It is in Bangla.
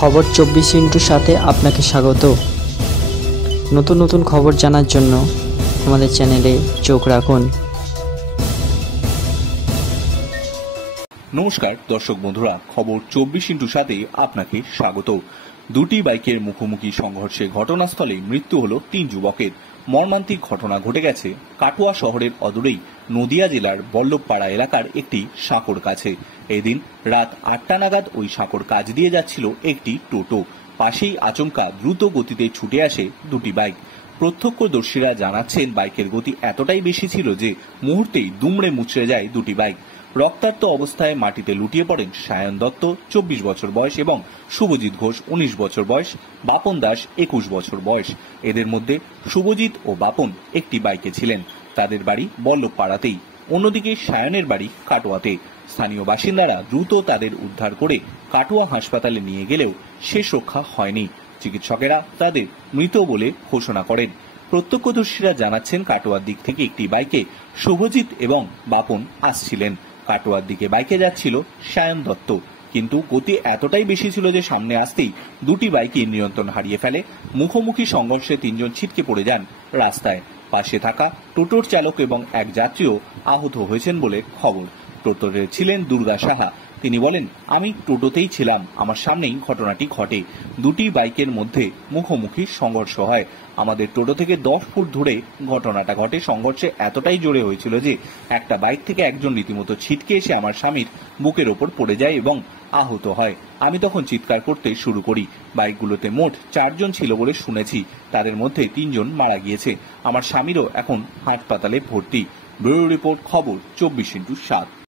খবর 24x সাথে আপনাকে স্বাগত। নতুন নতুন খবর জানার জন্য আমাদের চ্যানেলে চোখ রাখুন। নমস্কার দর্শক বন্ধুরা, খবর 24x সাথে আপনাকে স্বাগত। দুটি বাইকের মুখোমুখি সংঘর্ষে ঘটনাস্থলে মৃত্যু হল 3 যুবকের। মর্মান্তিক ঘটনা ঘটে গেছে কাটোয়া শহরের অদূরেই নদিয়া জেলার বল্লভপাড়া এলাকার একটি সাঁকোর কাছে। এদিন রাত 8টা নাগাদ ওই সাঁকোর কাজ দিয়ে যাচ্ছিল একটি টোটো। পাশেই আচমকা দ্রুত গতিতে ছুটে আসে দুটি বাইক। প্রত্যক্ষদর্শীরা জানাচ্ছেন বাইকের গতি এতটাই বেশি ছিল যে মুহূর্তেই দুমড়ে মুচড়ে যায় দুটি বাইক। রক্তাক্ত অবস্থায় মাটিতে লুটিয়ে পড়েন সায়ন দত্ত 24 বছর বয়স এবং শুভজিৎ ঘোষ 19 বছর বয়স, বাপন দাস 21 বছর বয়স। এদের মধ্যে শুভজিৎ ও বাপন একটি বাইকে ছিলেন। তাদের বাড়ি বল্লভপাড়াতেই। অন্যদিকে সায়নের বাড়ি কাটোয়াতে। স্থানীয় বাসিন্দারা দ্রুত তাদের উদ্ধার করে কাটোয়া হাসপাতালে নিয়ে গেলেও শেষ রক্ষা হয়নি। চিকিৎসকেরা তাদের মৃত বলে ঘোষণা করেন। প্রত্যক্ষদর্শীরা জানাচ্ছেন কাটোয়ার দিক থেকে একটি বাইকে শুভজিৎ এবং বাপন আসছিলেন। কাটোয়ার দিকে বাইকে যাচ্ছিল সায়ন দত্ত, কিন্তু গতি এতটাই বেশি ছিল যে সামনে আসতেই দুটি বাইকই নিয়ন্ত্রণ হারিয়ে ফেলে। মুখোমুখি সংঘর্ষে 3 জন ছিটকে পড়ে যান রাস্তায়। পাশে থাকা টোটোর চালক এবং এক যাত্রীও আহত হয়েছেন বলে খবর। টোটোরে ছিলেন দুর্গা সাহা। তিনি বলেন, আমি টোটোতেই ছিলাম, আমার সামনেই ঘটনাটি ঘটে। দুটি বাইকের মধ্যে মুখোমুখি সংঘর্ষ হয়। আমাদের টোটো থেকে 10 ফুট দূরে ঘটনাটা ঘটে। সংঘর্ষে এতটাই জোরে হয়েছিল যে একটা বাইক থেকে একজন রীতিমতো ছিটকে এসে আমার স্বামীর বুকের ওপর পড়ে যায় এবং আহত হয়। আমি তখন চিৎকার করতে শুরু করি। বাইকগুলোতে মোট 4 জন ছিল বলে শুনেছি, তাদের মধ্যে 3 জন মারা গিয়েছে। আমার স্বামীরও এখন হাসপাতালে ভর্তি। ব্যুরো রিপোর্ট, খবর 24x7।